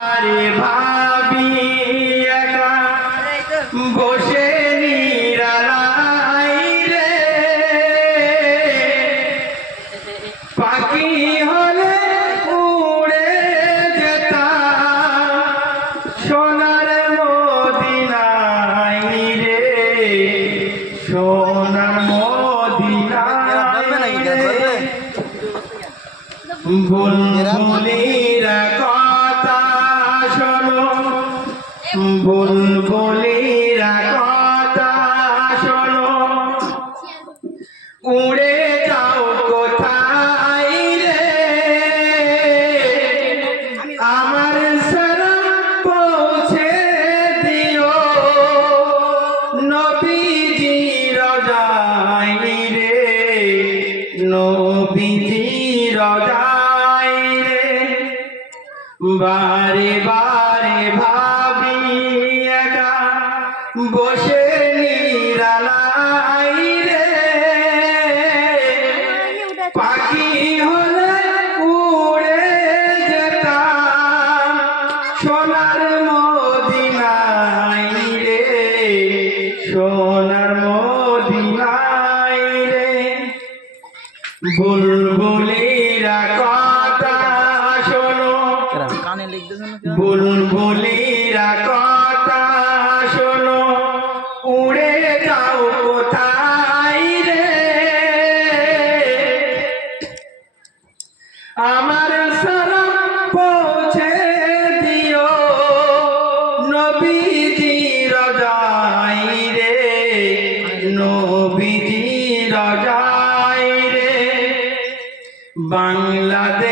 আরে ভাবি একা বসে নিরালাই রে। পাখি হলে উড়ে যেতাম সোনার মদিনায় রে। সোনার মদিনায় রে। বুলবুলিরা বুলবুলিরা বারে বারে ভাবি একা, বসে নিরালাই রে। পাখি হলে উড়ে যেতাম, সোনার মদিনায় রে, সোনার মদিনায় রে। বুলবুলিরা কথা বুলবুলিরা কথা শোনো, উড়ে যাও কোথায় রে? আমার সালাম পৌঁছে দিও নবীজি রজাই রে নবীজি রজাই রে। বাংলাদেশের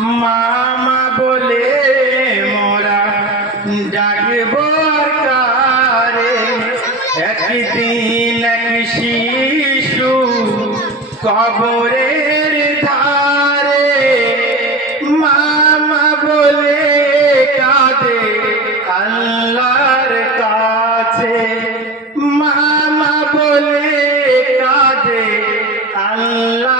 মামা বলে মোরা ডাকবো কারে একদিন এক শিশু কবরের ধারে মামা বলে কাঁদে কাছে। মামা বলে কাঁদে আল্লাহর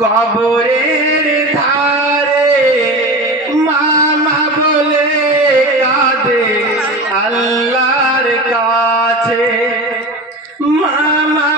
কবরের ধারে মামা বলে কাঁদে আল্লাহর কাছে। মামা